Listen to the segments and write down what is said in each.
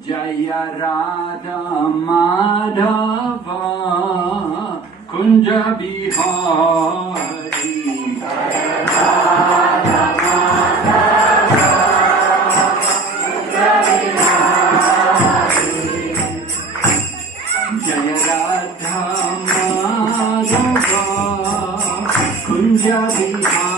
Jaya Radha Madhava Kunja Bihari Jaya Radha Madhava Kunja Bihari Jaya Radha Madhava Kunja Bihari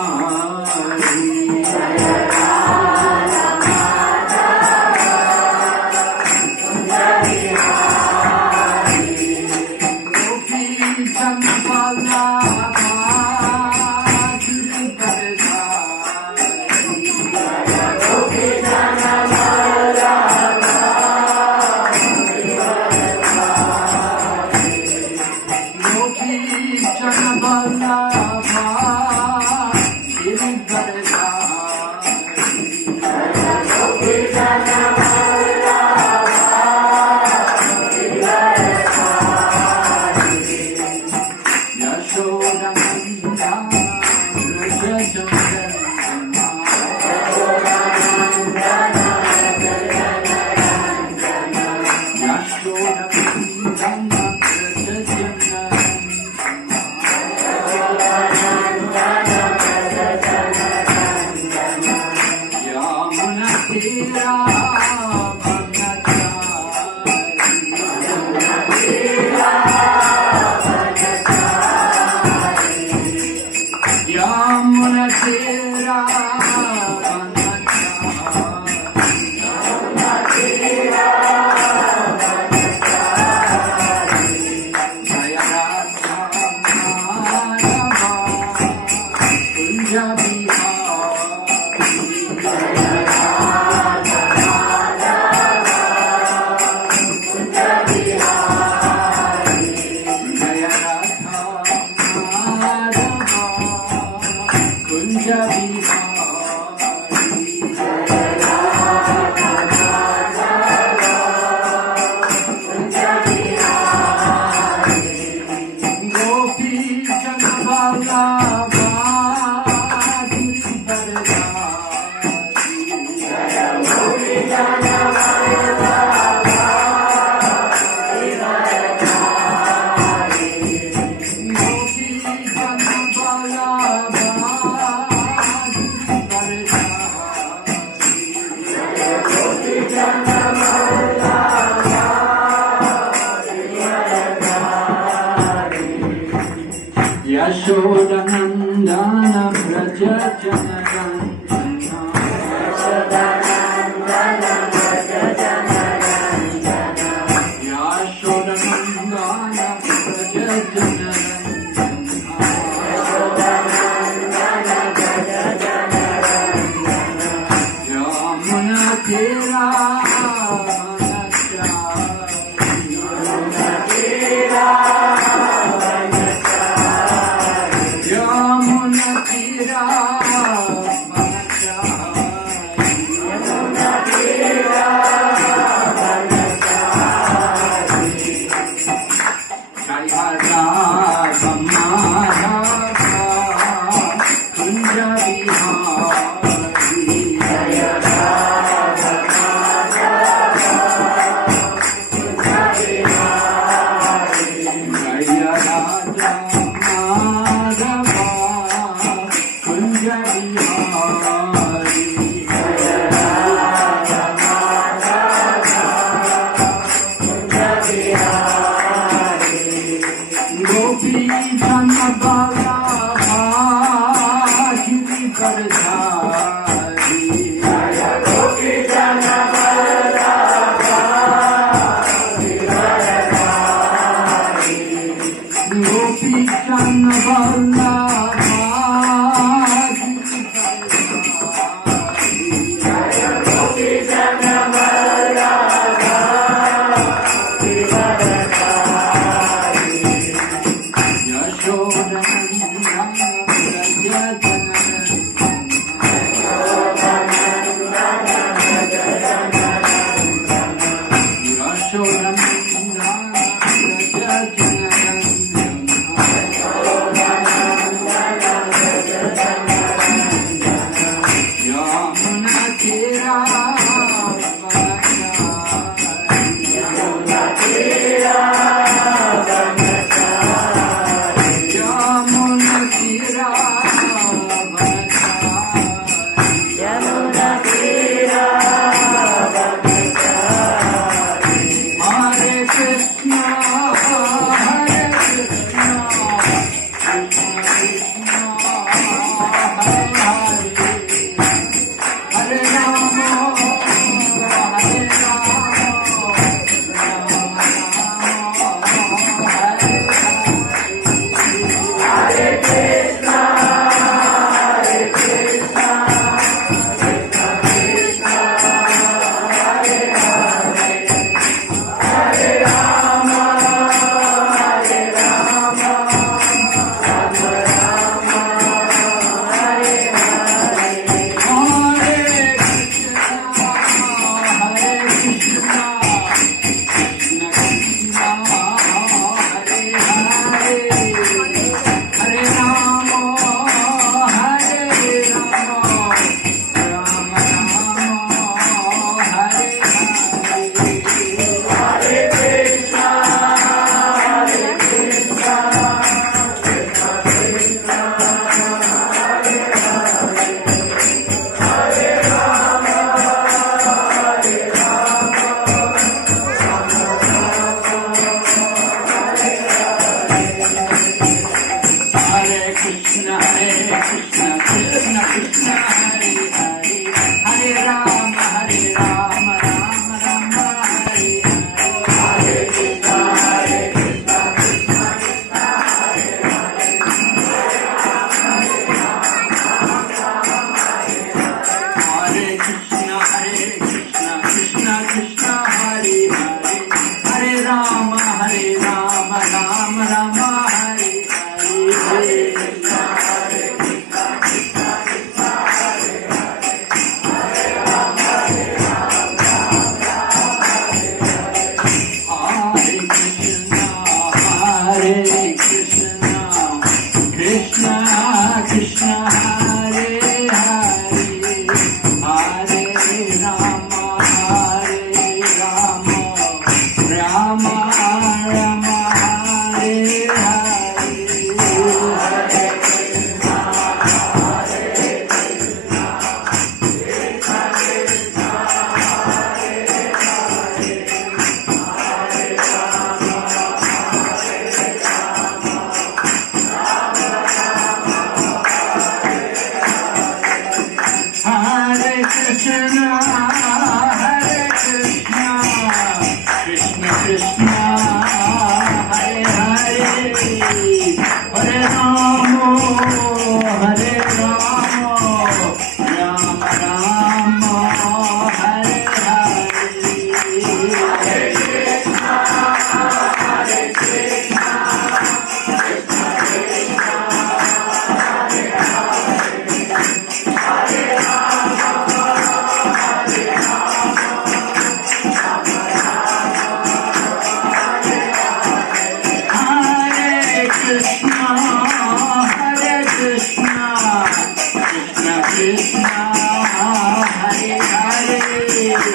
Jaya Yashodanandana Braja Janarandana Yashodanandana Braja Janarandana Yashodanandana Braja Janarandana Yashodanandana Braja Janarandana Yamuna Tira Yamuna Tira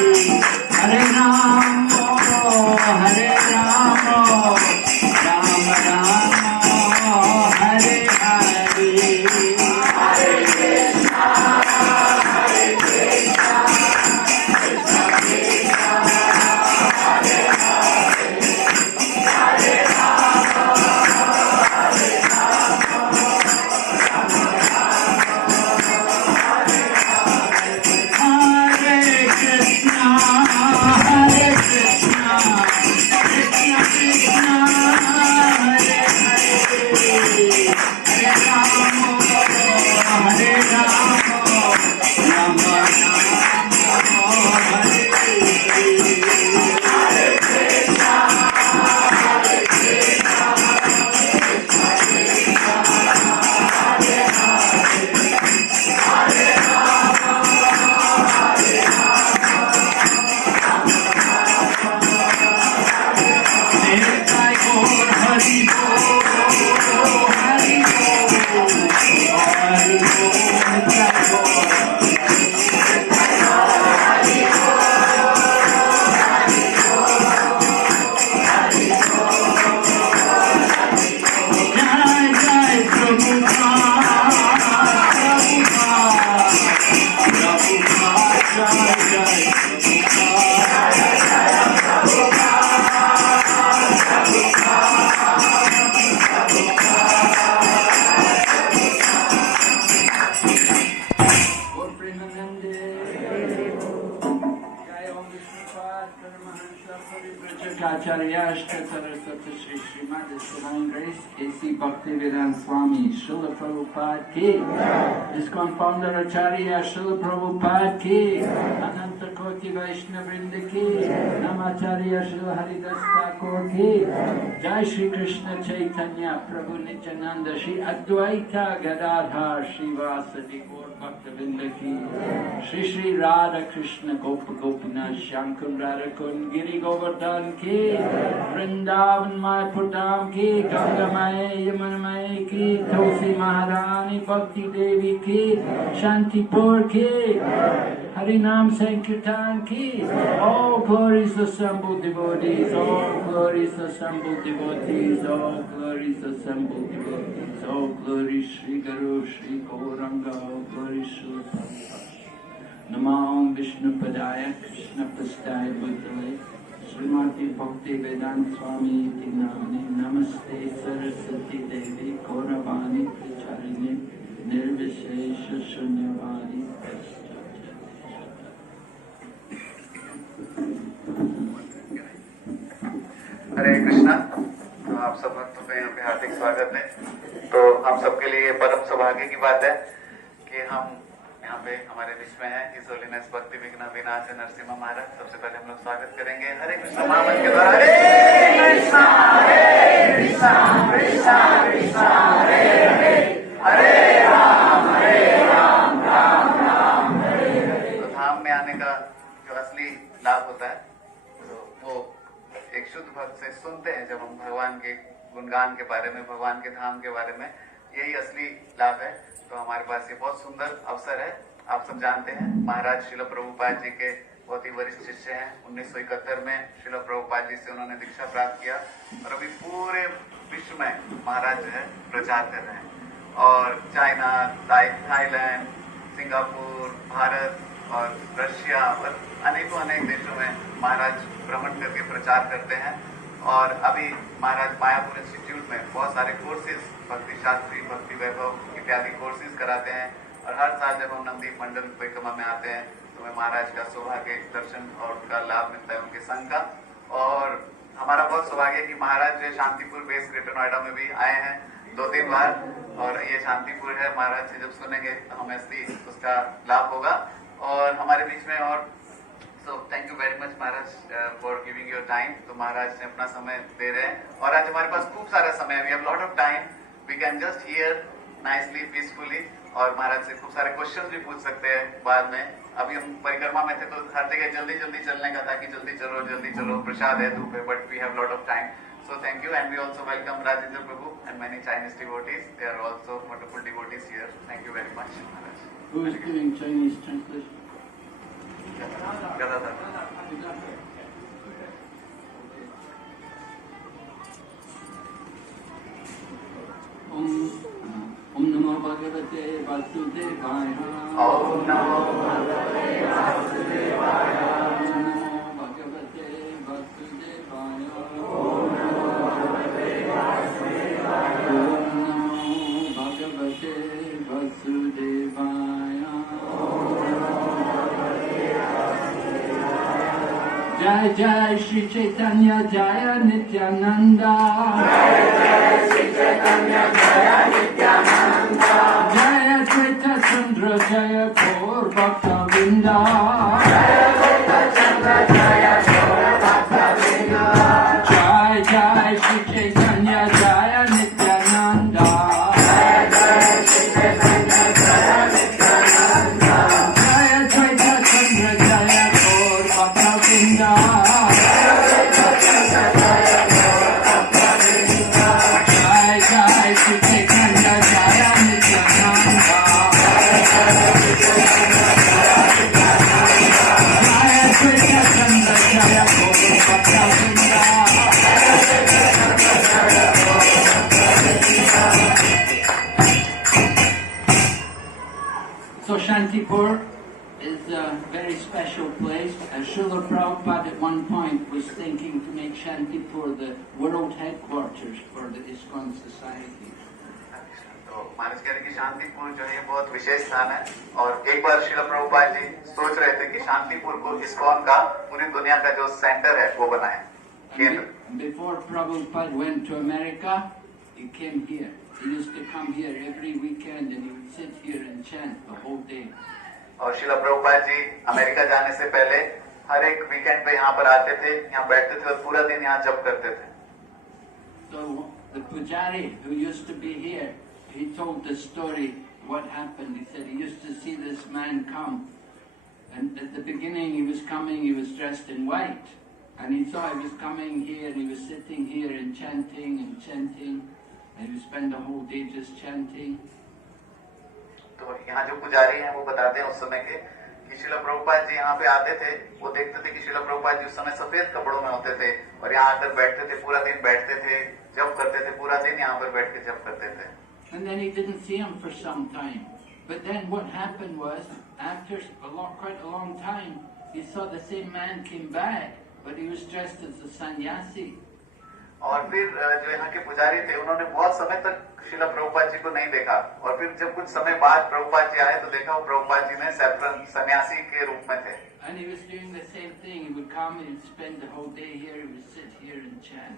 Hare Rama, Hare Rama, Rama Rama, Hare Hare. Hare Krishna, Hare Krishna, Krishna Krishna, Hare Hare, Hare Rama, Hare Rama, Rama Rama, Hare Krishna, Hare Krishna, Krishna Krishna, Hare Hare, Hare Rama, Hare Rama, Rama Rama, Hare Hare, Hare Krishna, Hare Krishna, Krishna Krishna, Hare Hare, Hare Rama, Hare Rama, Nitai Gaur Hari Bol, Hari Bol, Hari Bol, Nitai Gaur Hari Bol, Jai Jai Prabhupada, Prabhupada, Jai Jai Gaur Premanande. Jai Om Vishnupada, Paramahansa Parivrajacharya Saraswati Shri Srimad Divine Grace A.C. Bhaktivedanta Swami Srila Prabhupada ki, ISKCON founder Acharya Srila Prabhupada ki, Ananta Koti Vaishnavrinda ki, Namacharya Srila Haridas Thakur ki, Jai Shri Krishna Chaitanya Prabhu Nityananda Shri Advaita Gadadhar Shri Vasadi Gaur Bhaktavinda ki, Shri Shri Radha Krishna Gopa Gopinath Shankar Radha Kund Giri Govardhan ki, Vrindavan Mayapur Dham ki, Ganga Maye Yamuna Maye ki, Tulsi Maharani Bhakti Devi ki, Shantipur ki, Harinam Sankirtan ki, all glories assembled devotees, all glories assembled devotees, all glories assembled devotees, all glories Shri Guru, Shri Gauranga, all glories Shri Prabhupada. Namo Vishnu Padaya, Krishna Prasthaya Bhutale, Srimati Bhakti Vedanta Swami Iti Namani, Namaste Saraswati Devi, Gauravani Pracharini, Nirvishesha Shunyavani. हरे कृष्णा। आप सब भक्तों का यहाँ पे हार्दिक स्वागत है। तो हम सबके लिए परम सौभाग्य की बात है कि हम यहाँ पे हमारे बीच में है इस होलीनेस भक्ति विघ्न विनाश नरसिम्हा महाराज। सबसे पहले हम लोग स्वागत करेंगे हरे कृष्ण महामंत्र के द्वारा। हरे कृष्णा कृष्णा कृष्णा हरे हरे, हरे राम राम राम हरे हरे। तो धाम में आने का जो असली लाभ होता है तो वो एक शुद्ध भक्त से सुनते हैं जब हम भगवान के गुणगान के बारे में, भगवान के धाम के बारे में, यही असली लाभ है। तो हमारे पास ये बहुत सुंदर अवसर है। आप सब जानते हैं महाराज श्रील प्रभुपाद जी के बहुत ही वरिष्ठ शिष्य हैं। 1971 में श्रील प्रभुपाद जी से उन्होंने दीक्षा प्राप्त किया और अभी पूरे विश्व में महाराज जो है प्रचार कर रहे हैं। और चाइना, थाईलैंड, सिंगापुर, भारत और रशिया और अनेकों देशों में महाराज भ्रमण करके प्रचार करते हैं। और अभी महाराज मायापुर इंस्टीट्यूट में बहुत सारे कोर्सेज, भक्ति शास्त्री, भक्ति वैभव इत्यादि कोर्सेज कराते हैं। और हर साल जब हम नवदीप मंडल परिक्रमा में आते हैं तो हमें महाराज का सौभाग्य दर्शन और उनका लाभ मिलता है, उनके संग का। और हमारा बहुत सौभाग्य कि महाराज जो शांतिपुर बेस ग्रेटर नोएडा में भी आए हैं 2-3 बार। और ये शांतिपुर है, महाराज से जब सुनेंगे तो हमें असली उसका लाभ होगा। और हमारे बीच में और so thank you very much Maharaj for giving your time. तो महाराज ने अपना समय दे रहे हैं और आज हमारे पास खूब सारा समय है। We have lot of time, we can just here nicely peacefully. और महाराज से खूब सारे क्वेश्चंस भी पूछ सकते हैं बाद में। अभी हम परिक्रमा में थे तो हर जगह जल्दी जल्दी चलने का था कि जल्दी चलो, प्रसाद है, धूप है, but we have lot of time. So thank you, and we also welcome Rajendra Prabhu and many Chinese devotees. They are also wonderful devotees here. Thank you very much, Maharaj. Who is giving Chinese translation? Gadadhar. Om Namo Bhagavate Vasudevaya. Om Namo Bhagavate Vasudevaya. Om Namo Bhagavate Vasudevaya. Om Namo Bhagavate Vasudevaya. Om Namo Bhagavate Vasudevaya. Jai Jai Shri Chaitanya Jaya Nityananda. Jai Jai Shri Chaitanya Jaya Nityananda. Jaya Chaita Chandra Jaya Gaur Bhakta Vrinda. Jaya Chaita Chandra Jaya Gaur Bhakta Vrinda. Jai Jai Shri Chaitanya Jaya Nityananda. Jai Jai Shri Chaitanya Jaya Nityananda. Jaya Chaita Chandra Jaya Gaur Bhakta Vrinda. Jai Jai Shri Chaitanya Jaya Nityananda. Jaya Chaita Chandra Jaya Gaur Bhakta Vrinda. So Shantipur is a very special place. Srila Prabhupada at one point was thinking to make Shantipur the world headquarters for the ISKCON society. तो महाराज कह रहे कि शांतिपुर जो है बहुत विशेष स्थान है और एक बार श्रील प्रभुपाद जी सोच रहे थे कि शांतिपुर को इस्कॉन का पूरी दुनिया का जो सेंटर है वो बनाए केंद्र। And before Prabhupada went to America, he came here. He used to come here every weekend and he would sit here and chant the whole day. और श्रील प्रभुपाद जी अमेरिका जाने से पहले हर एक वीकेंड पे यहाँ पर आते थे, यहाँ बैठते थे और पूरा दिन यहाँ जप करते थे। So the pujari who used to be here, he told the story what happened. He said he used to see this man come, and at the beginning he was coming, he was dressed in white, and he saw he was coming here and he was sitting here and chanting, and he would spend the whole day just chanting. तो यहाँ जो पुजारी हैं वो बताते हैं उस समय के कि श्रील प्रभुपाद जी यहाँ पे आते थे, वो देखते थे कि श्रील प्रभुपाद जी उस समय सफेद कपड़ों में होते थे और यहाँ आकर बैठते थे, पूरा दिन बैठते थे, जप करते थे, पूरा दिन यहाँ पर बैठ के जप करते थे। And then he didn't see him for some time. But then what happened was, after quite a long time, he saw the same man came back, but he was dressed as a sannyasi. और फिर जो यहाँ के पुजारी थे उन्होंने बहुत समय तक श्रील प्रभुपाद जी को नहीं देखा और फिर जब कुछ समय बाद प्रभुपाद जी आए तो देखा वो प्रभुपाद जी ने सन्यासी के रूप में थे। And he was doing the same thing. He would come, he would spend the whole day here, he would sit here and chant.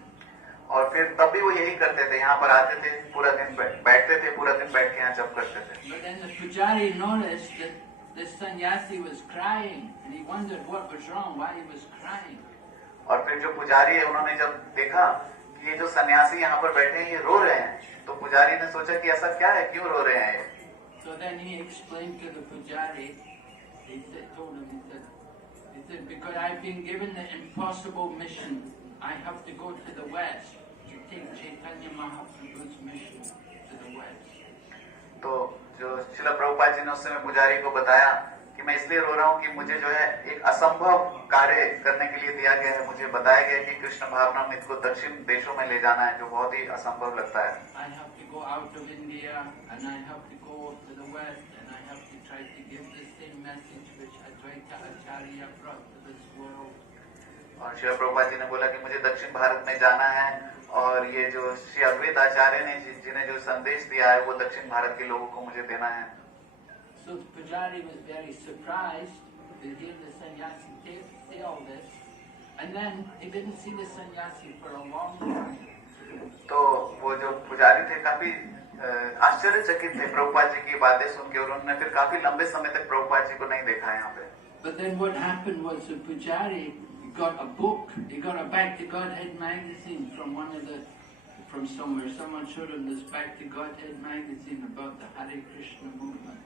और फिर तब भी वो यही करते थे, यहाँ पर आते थे, पूरा दिन बैठते थे, पूरा दिन बैठ के यहाँ जप करते थे। But then the pujari noticed that the sannyasi was crying, and he wondered what was wrong, why he was crying. और फिर जो पुजारी है उन्होंने जब देखा कि ये जो सन्यासी यहाँ पर बैठे हैं ये रो रहे हैं, तो पुजारी ने सोचा कि ऐसा क्या है, क्यों रो रहे हैं ये? So then he explained to the pujari, told him, he said, because I've been given the impossible mission, I have to go to the west to take Chaitanya Mahaprabhu's mission to the west. तो जो श्रील प्रभुपाद जी ने उस समय पुजारी को बताया कि मैं इसलिए रो रहा हूँ कि मुझे जो है एक असंभव कार्य करने के लिए दिया गया है, मुझे बताया गया कि कृष्ण भावनामृत को दक्षिण देशों में ले जाना है, जो बहुत ही असंभव लगता है। I have to go out of India and I have to go to the west and I have to try to give the same message which Advaita Acharya brought to this world. और श्री प्रभुपाद जी ने बोला कि मुझे दक्षिण भारत में जाना है और ये जो श्री अद्वैत आचार्य ने जिन्हें जो संदेश दिया है वो दक्षिण भारत के लोगों को मुझे देना है। So the pujari was very surprised to hear the sannyasi say all this, and then he didn't see the sannyasi for a long time. तो वो जो पुजारी थे काफी आश्चर्यचकित थे प्रभुपाद जी की बातें सुन के और उन्होंने फिर काफी लंबे समय तक प्रभुपाद जी को नहीं देखा यहाँ पे। But then what happened was the pujari got a book, he got a Back to Godhead magazine from somewhere. Someone showed him this Back to Godhead magazine about the Hare Krishna movement.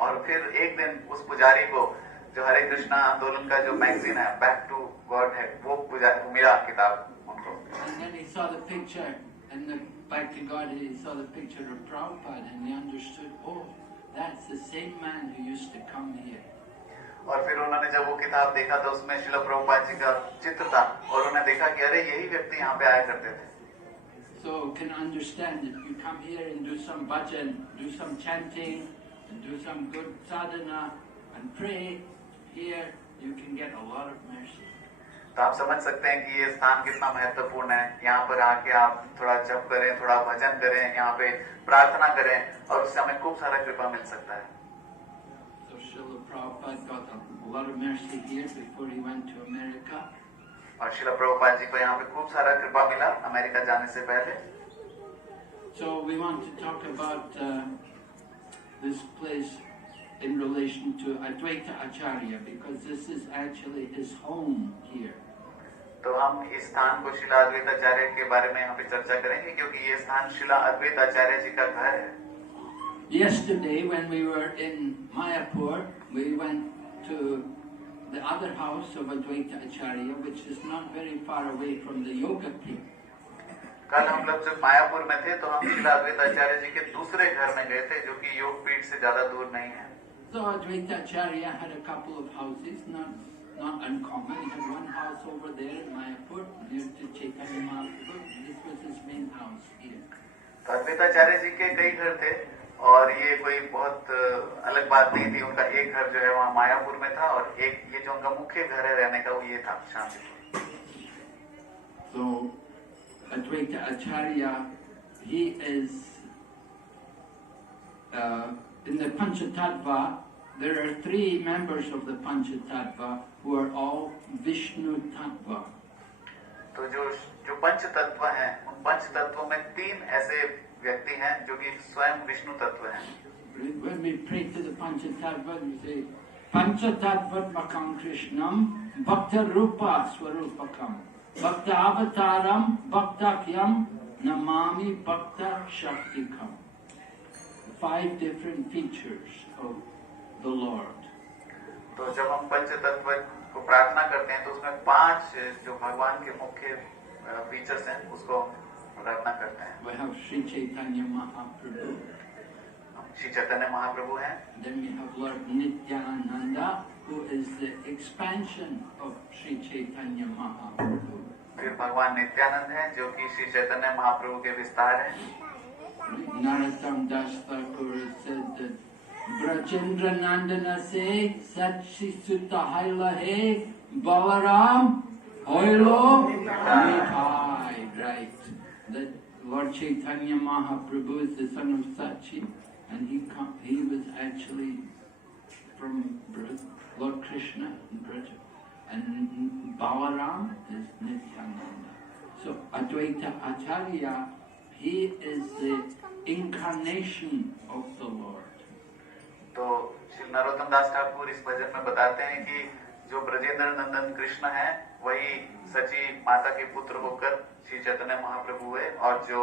और फिर एक दिन उस पुजारी को जो हरे कृष्णा आंदोलन का जो मैगजीन है बैक टू गॉड है वो मिला किताब उनको। And then he saw the picture and the Back to Godhead, he saw the picture of Prabhupada and he understood, oh, that's the same man who used to come here. और फिर उन्होंने जब वो किताब देखा तो उसमें श्रील प्रभुपाद जी का चित्र था और उन्होंने देखा कि अरे यही व्यक्ति यहाँ पे आया करते थे। So can understand if you come here and do some bhajan, do some chanting, and do some good sadhana and pray here, you can get a lot of mercy. तो आप समझ सकते हैं कि ये स्थान कितना महत्वपूर्ण है। यहाँ पर आके आप थोड़ा जप करें, थोड़ा भजन करें, यहाँ पे प्रार्थना करें और उससे हमें खूब सारा कृपा मिल सकता है। So Srila Prabhupada got a lot of mercy here before he went to America. और श्रील प्रभुपाद जी को यहाँ पे खूब सारा कृपा मिला अमेरिका जाने से पहले। So we want to talk about this place in relation to Advaita Acharya because this is actually his home here. तो हम इस स्थान को श्रील अद्वैत आचार्य के बारे में यहाँ पे चर्चा करेंगे क्योंकि ये स्थान श्रील अद्वैत आचार्य जी का घर है। Yesterday when we were in Mayapur, we went to the other house of Advaita Acharya, which is not very far away from the yoga pit. कल हम लोग जब मायापुर में थे तो हम श्रील अद्वैत आचार्य जी के दूसरे घर में गए थे जो कि योग पीठ से ज्यादा दूर नहीं है। So Advaita Acharya had a couple of houses, not uncommon. He had one house over there in Mayapur near to Chaitanya Mahaprabhu. This was his main house here. तो अद्वैत आचार्य जी के कई घर थे और ये कोई बहुत अलग बात नहीं थी। उनका एक घर जो है वहाँ मायापुर में था और एक ये जो उनका मुख्य घर है रहने का वो ये था Shantipur. So Advaita Acharya, he is in the Panchatattva. There are 3 members of the Panchatattva who are all Vishnu Tattva. तो जो पंच तत्व हैं उन पंच तत्वों में 3 ऐसे व्यक्ति हैं जो कि स्वयं विष्णु तत्व हैं। When we pray to the Panchatattva, we say, Panchatattvatmakam Krishnam Bhakta Rupa Swarupakam Bhakta Avataram Bhaktakyam Namami Bhakta Shaktikam. 5 different features of the Lord. तो जब हम पंच तत्व को प्रार्थना करते हैं तो उसमें 5 जो भगवान के मुख्य फीचर्स हैं उसको प्रार्थना करते हैं। We have Sri Chaitanya Mahaprabhu. Shri चैतन्य महाप्रभु हैं। Then we have Lord Nityananda, who is the expansion of Sri Chaitanya Mahaprabhu. फिर भगवान नित्यानंद हैं जो कि श्री चैतन्य महाप्रभु के विस्तार हैं। Narottam Das Thakur said that Brajendra Nandana se Satchi Sutta Haila he Balaram Hoilo Mithai. Right. That Lord Chaitanya Mahaprabhu is the son of Sachi, and he was actually from Lord Krishna and Braja. And Balaram is Nityananda. So Advaita Acharya, he is the incarnation of the Lord. तो श्री नरोत्तम दास ठाकुर इस भजन में बताते हैं कि जो ब्रजेंद्र नंदन कृष्ण है वही सची माता के पुत्र होकर श्री चैतन्य महाप्रभु हुए और जो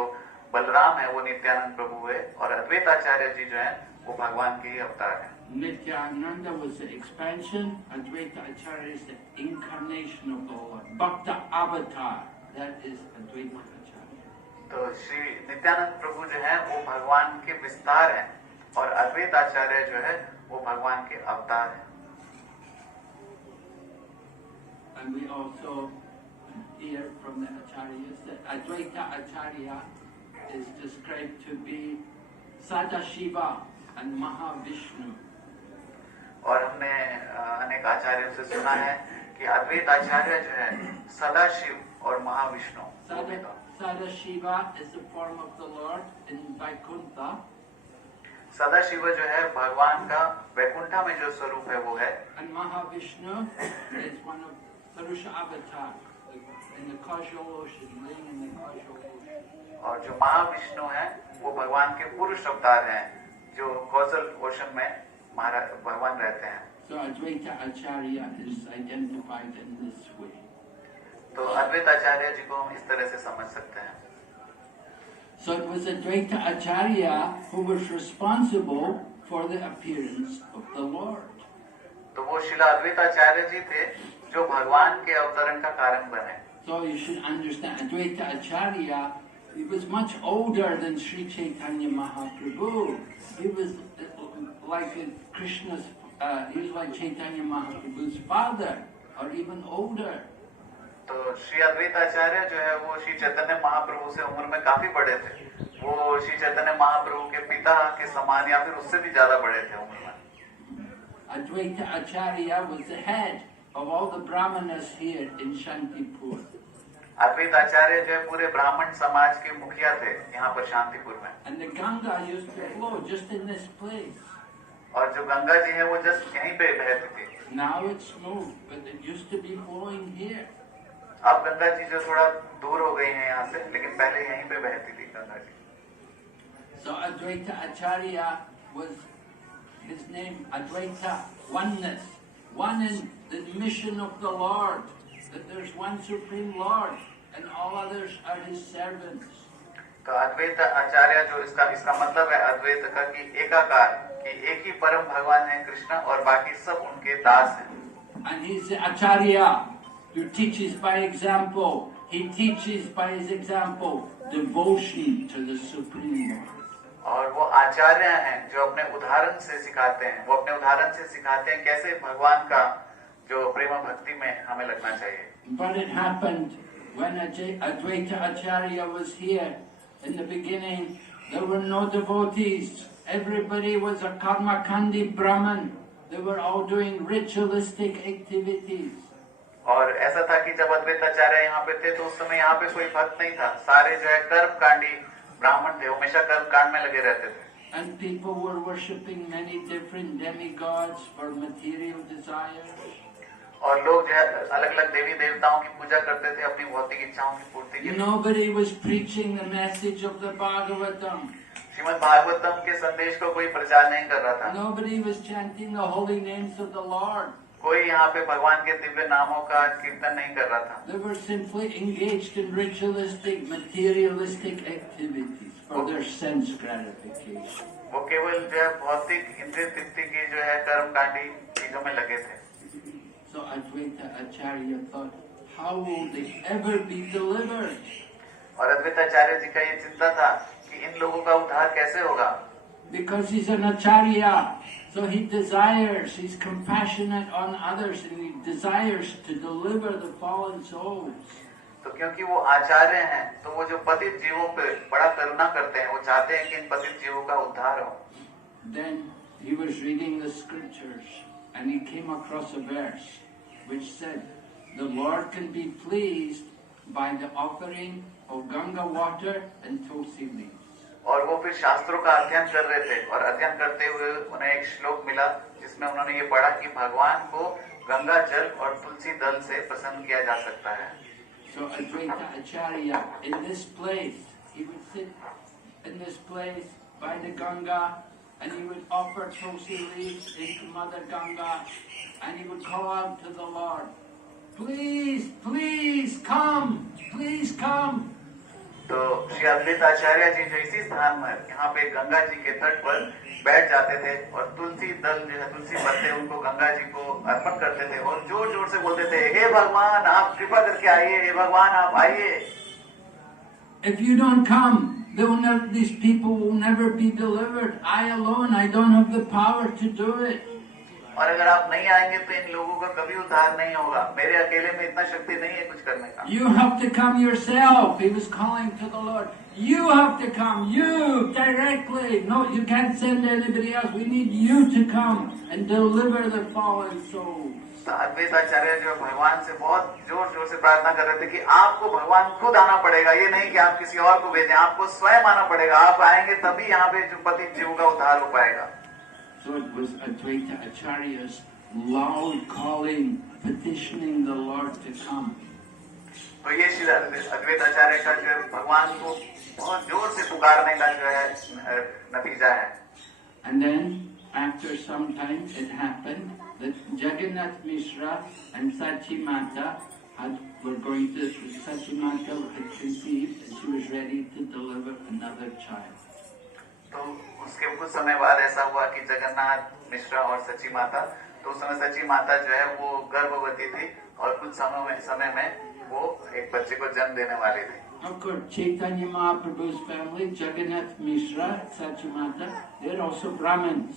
बलराम है वो नित्यानंद प्रभु हुए और अद्वैत आचार्य जी जो है वो भगवान के ही अवतार है। Nityananda was the expansion, Advaita Acharya is the incarnation of the Lord. Bhakta Avatar, that is Advaita Acharya. तो श्री नित्यानंद प्रभु जो है वो भगवान के विस्तार है और अद्वैत आचार्य जो है वो भगवान के अवतार है। And we also hear from the Acharyas that Advaita Acharya is described to be Sadashiva and Mahavishnu. और हमने अनेक आचार्यों से सुना है कि अद्वैत आचार्य जो है सदाशिव और Mahavishnu. Sadashiva is the form of the Lord in Vaikuntha. Sadashiv जो है भगवान का वैकुंठा में जो स्वरूप है वो है। And Mahavishnu is one of Purusha Avatar in the causal ocean, laying in the causal ocean. और जो महाविष्णु है वो भगवान के पुरुष अवतार हैं जो कौशल ओशन में भगवान रहते हैं। So Advaita Acharya is identified in this way. तो अद्वैत आचार्य जी को हम इस तरह से समझ सकते हैं। So it was Advaita Acharya who was responsible for the appearance of the Lord. तो वो शिला अद्वैत आचार्य जी थे जो भगवान के अवतरण का कारण बने। So you should understand Advaita Acharya, he was much older than Sri Chaitanya Mahaprabhu. He was like Krishna's he was like Chaitanya Mahaprabhu's father, or even older. तो श्री अद्वैत आचार्य जो है वो श्री चैतन्य महाप्रभु से उम्र में काफी बड़े थे। वो श्री चैतन्य महाप्रभु के पिता के समान या फिर उससे भी ज्यादा बड़े थे उम्र में। Advaita Acharya was the head of all the brahmanas here in Shantipur. अद्वैत आचार्य जो है पूरे ब्राह्मण समाज के मुखिया थे यहाँ पर शांतिपुर में। And the Ganga used to flow just in this place. और जो गंगा जी है वो जस्ट यहीं पे बहती थी। Now it's moved, but it used to be flowing here. अब गंगा जी जो थोड़ा दूर हो गई है यहाँ से, लेकिन पहले यहीं पे बहती थी गंगा ji. So Advaita Acharya was, his name Advaita, oneness, one in the mission of the Lord, that there's one Supreme Lord and all others are his servants. तो अद्वैत आचार्य जो इसका मतलब है अद्वैत का कि एकाकार, कि एक ही परम भगवान है कृष्ण और बाकी सब उनके दास हैं। And he's the Acharya who teaches by example. He teaches by his example devotion to the Supreme Lord. और वो आचार्य हैं जो अपने उदाहरण से सिखाते हैं, वो अपने उदाहरण से सिखाते हैं कैसे भगवान का जो प्रेम भक्ति में हमें लगना चाहिए। But it happened when Advaita Acharya was here in the beginning, there were no devotees. Everybody was a karmakandi Brahman. They were all doing ritualistic activities. और ऐसा था कि जब अद्वैत आचार्य यहाँ पे थे तो उस समय यहाँ पे कोई भक्त नहीं था, सारे जो है कर्मकांडी ब्राह्मण थे, हमेशा कर्म कांड में लगे रहते थे। And people were worshipping many different demigods for material desires. और लोग जो है अलग अलग देवी देवताओं की पूजा करते थे अपनी भौतिक इच्छाओं की पूर्ति के लिए। Nobody was preaching the message of the Bhagavatam. Shrimad भागवतम के संदेश को कोई प्रचार नहीं कर रहा था। Nobody was chanting the holy names of the Lord. कोई यहाँ पे भगवान के दिव्य नामों का कीर्तन नहीं कर रहा था। They were simply engaged in ritualistic, materialistic activities for their sense gratification. वो केवल जो है भौतिक इंद्रिय तृप्ति की जो है कर्मकांडी चीजों में लगे थे। So Advaita Acharya thought, how will they ever be delivered? और अद्वैत आचार्य जी का ये चिंता था कि इन लोगों का उद्धार कैसे होगा। Because he's an Acharya, so he desires, he's compassionate on others, and he desires to deliver the fallen souls. तो क्योंकि वो आचार्य हैं, तो वो जो पतित जीवों पे बड़ा करुणा करते हैं, वो चाहते हैं कि इन पतित जीवों का उद्धार हो। Then he was reading the scriptures, and he came across a verse which said, the Lord can be pleased by the offering of Ganga water and tulsi leaves. और वो फिर शास्त्रों का अध्ययन कर रहे थे और अध्ययन करते हुए उन्हें एक श्लोक मिला जिसमें उन्होंने ये पढ़ा कि भगवान को गंगा जल और तुलसी दल से प्रसन्न किया जा सकता है। So Advaita Acharya, in this place, he would sit in this place by the Ganga, and he would offer tulsi leaves into Mother Ganga, and he would call out to the Lord, please, please come, please come. तो श्री अद्वैत आचार्य जी जो इसी स्थान में यहाँ पे गंगा जी के तट पर बैठ जाते थे और तुलसी दल जो है तुलसी पत्ते उनको गंगा जी को अर्पण करते थे और जोर जोर से बोलते थे, हे भगवान आप कृपा करके आइए, हे भगवान आप आइए। If you don't come, these people will never be delivered. I alone, I don't have the power to do it. और अगर आप नहीं आएंगे तो इन लोगों का कभी उद्धार नहीं होगा, मेरे अकेले में इतना शक्ति नहीं है कुछ करने का। You have to come yourself. He was calling to the Lord. You have to come, you directly. No, you can't send anybody else. We need you to come and deliver the fallen souls. अद्वैत आचार्य जो भगवान से बहुत जोर जोर से प्रार्थना कर रहे थे कि आपको भगवान खुद आना पड़ेगा, ये नहीं कि आप किसी और को भेजें, आपको स्वयं आना पड़ेगा, आप आएंगे तभी यहाँ पे जो पतित जीवों का उद्धार हो पाएगा। So it was Advaita Acharya's loud calling, petitioning the Lord to come. तो ये श्री अद्वैत आचार्य का जो भगवान को बहुत जोर से पुकारने का जो है नतीजा है। And then after some time it happened that Jagannath Mishra and Sachi Mata were going to, Sachi Mata had conceived and she was ready to deliver another child. तो उसके कुछ समय बाद ऐसा हुआ कि जगन्नाथ मिश्रा और सची माता, तो उस समय सची माता जो है वो गर्भवती थी और कुछ समय में वो एक बच्चे को जन्म देने वाली थी। Of course, Chaitanya Mahaprabhu's family, Jagannath Mishra, Sachi Mata, they're also Brahmins.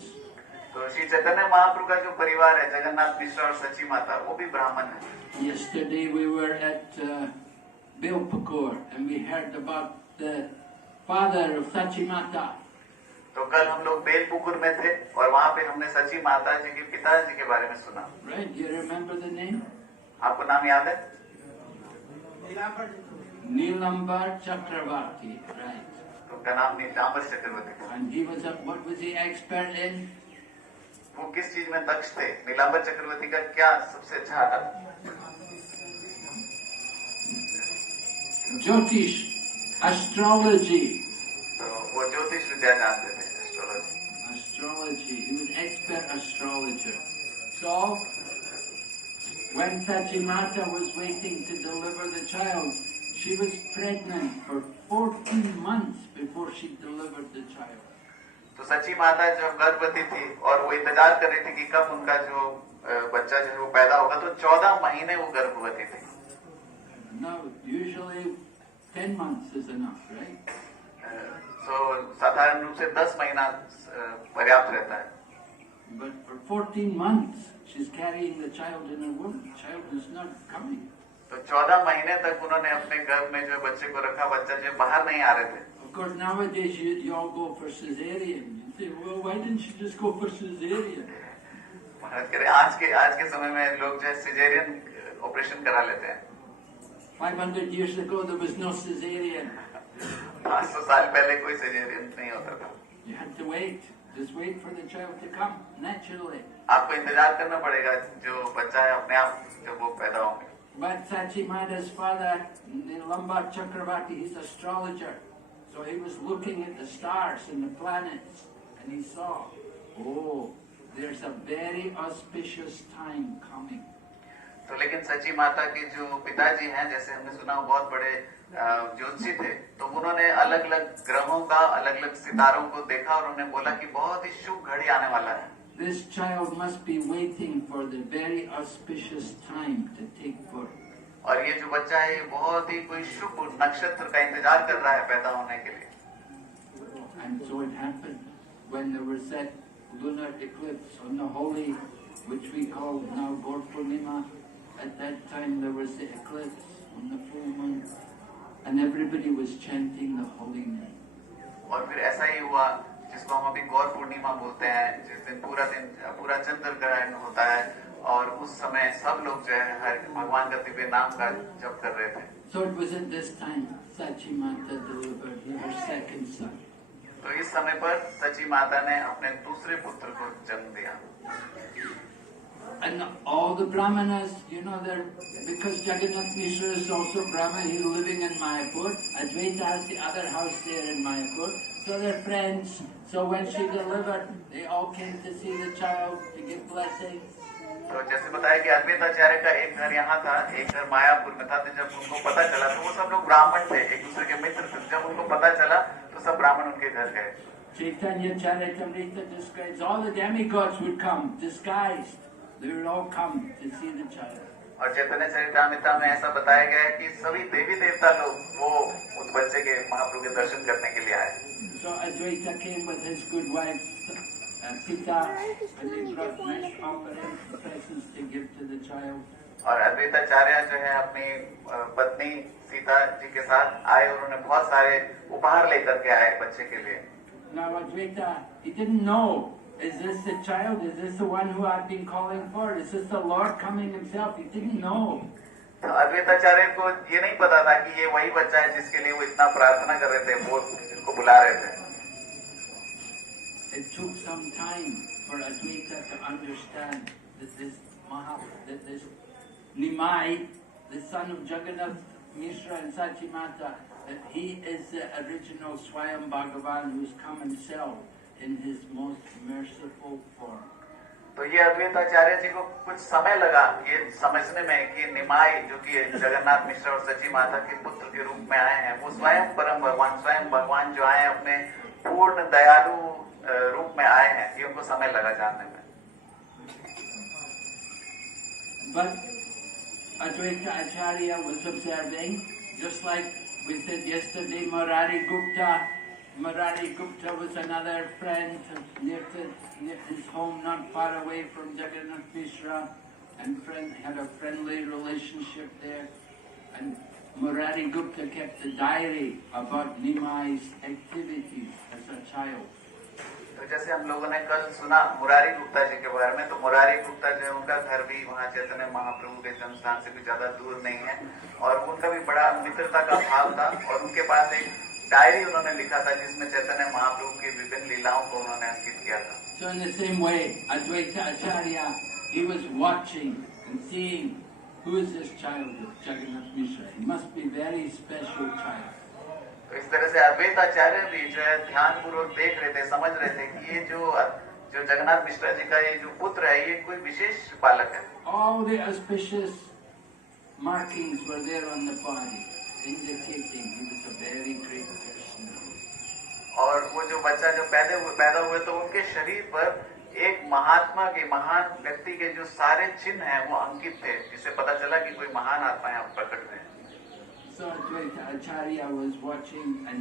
तो श्री चैतन्य महाप्रभु का जो परिवार है, जगन्नाथ मिश्रा और सची माता, वो भी ब्राह्मण है। Yesterday we were at Belpakor and we heard about the father of Sachi Mata. तो कल हम लोग बेलपुकुर में थे और वहाँ पे हमने सची माता जी के पिताजी के बारे में सुना। Right? Do you remember the name? आपको नाम याद है? Nilambar Chakravarti. Right. तो उनका नाम नीलांबर चक्रवर्ती था। And he was what was he expert in? वो किस चीज में दक्ष थे? नीलांबर चक्रवर्ती का क्या सबसे अच्छा था? Jyotish, astrology. तो वो ज्योतिष विद्या जानते थे, astrology. Astrology. He was expert astrologer. So, when Sachi Mata was waiting to deliver the child, she was pregnant for 14 months before she delivered the child. तो सची माता जब गर्भवती थी और वो इंतजार कर रही थी कि कब उनका जो बच्चा जो है वो पैदा होगा, तो 14 महीने वो गर्भवती थी। Now, usually 10 months is enough, right? तो साधारण रूप से 10 महीना पर्याप्त रहता है। But for 14 months, she's carrying the child in her womb. The child is not coming. तो 14 महीने तक उन्होंने अपने गर्भ में जो बच्चे को रखा, बच्चा जो बाहर नहीं आ रहे थे। Of course, nowadays you all go for cesarean. You say, well, why didn't you just go for cesarean? आज के समय में लोग जो है सिजेरियन ऑपरेशन करा लेते हैं। 500 years ago, there was no cesarean. 500 साल पहले कोई सिजेरियन नहीं होता था। You had to wait. Just wait for the child to come naturally. आपको इंतजार करना पड़ेगा, जो बच्चा है अपने आप जब वो पैदा होंगे। But Sachi Mata's father, Nilambar Chakravarti, he's an astrologer. So he was looking at the stars and the planets, and he saw, oh, there's a very auspicious time coming. तो लेकिन सची माता के जो पिताजी हैं, जैसे हमने सुना, वो बहुत बड़े ज्योतिषी थे। तो उन्होंने अलग अलग ग्रहों का, अलग अलग सितारों को देखा और उन्होंने बोला कि बहुत ही शुभ घड़ी आने वाला है। This child must be waiting for the very auspicious time to take birth. और ये जो बच्चा है, ये बहुत ही कोई शुभ नक्षत्र का इंतजार कर रहा है पैदा होने के लिए। And so it happened when there was that lunar eclipse on the holy, which we call now Gaur Purnima. At that time there was the eclipse on the full moon, and everybody was chanting the holy name. और फिर ऐसा ही हुआ, जिसको हम अभी गौर पूर्णिमा बोलते हैं, जिस दिन पूरा चंद्र ग्रहण होता है, और उस समय सब लोग जो है हर भगवान का दिव्य नाम का जप कर रहे थे। So it was at this time Sachi Mata delivered her second son. तो इस समय पर सची माता ने अपने दूसरे पुत्र को जन्म दिया। And all the brahmanas, you know, they're, because Jagannath Mishra is also Brahman, he's living in Mayapur. Advaita has the other house there in Mayapur. So they're friends. So when she delivered, they all came to see the child, to give blessings. तो जैसे बताया कि अद्वैताचार्य का एक घर यहाँ था, एक घर मायापुर में था। तो जब उनको पता चला, तो वो सब लोग ब्राह्मण थे, एक दूसरे के मित्र थे। जब उनको पता चला, तो सब ब्राह्मण उनके घर गए। Chaitanya Charitamrita describes all the demigods would come disguised. They would all come to see the child. और चैतन्य चरितामृत में ऐसा बताया गया है कि सभी देवी देवता लोग वो उस बच्चे के महाप्रभु के दर्शन करने के लिए आए। So Advaita came with his good wife Sita, and they brought nice offerings, presents to give to the child. और अद्वैताचार्य जो है अपनी पत्नी सीता जी के साथ आए और उन्हें बहुत सारे उपहार लेकर के आए बच्चे के लिए। Now Advaita, he didn't know, is this the child? Is this the one who I've been calling for? Is this the Lord coming himself? He didn't know. तो अद्वैताचार्य को ये नहीं पता था कि ये वही बच्चा है जिसके लिए वो इतना प्रार्थना कर रहे थे, वो जिनको बुला रहे थे। It took some time for Advaita to understand that this Nimai, the son of Jagannath Mishra and Sachi Mata, that he is the original Swayam Bhagavan who's come himself in his most merciful form. तो ये अद्वैताचार्य जी को कुछ समय लगा ये समझने में कि निमाई जो कि जगन्नाथ मिश्र और सची माता के पुत्र के रूप में आए हैं, वो स्वयं परम भगवान, स्वयं भगवान जो आए अपने पूर्ण दयालु रूप में आए हैं, ये उनको समय लगा जानने में। But Advaita Acharya was observing, just like we said yesterday, Murari Gupta Murari Gupta was another friend near his home, not far away from Jagannath Mishra, and had a friendly relationship there. And Murari Gupta kept a diary about Nimai's activities as a child. तो जैसे हम लोगों ने कल सुना मुरारी गुप्ता जी के बारे में, तो मुरारी गुप्ता जो है उनका घर भी वहाँ चैतन्य महाप्रभु के जन्म स्थान से भी ज्यादा दूर नहीं है, और उनका भी बड़ा मित्रता का भाव था, और उनके पास एक डायरी उन्होंने लिखा था जिसमें चैतन्य महाप्रभु की विभिन्न लीलाओं को उन्होंने अंकित किया था। So in the same way, Advaita Acharya, he was watching and seeing who is this child of Jagannath Mishra. He must be a very special child. तो इस तरह से अद्वैत आचार्य भी जो है ध्यान पूर्वक देख रहे थे, समझ रहे थे कि ये जो जगन्नाथ मिश्रा जी का ये जो पुत्र है ये कोई विशेष बालक है। All the auspicious markings were there on the body, indicating he was a very great person. और वो जो बच्चा जो पैदा हुए तो उनके शरीर पर एक महात्मा के, महान व्यक्ति के जो सारे चिन्ह हैं वो अंकित थे, जिससे पता चला कि कोई महान आत्मा यहाँ प्रकट हुए। So Advaita Acharya was watching and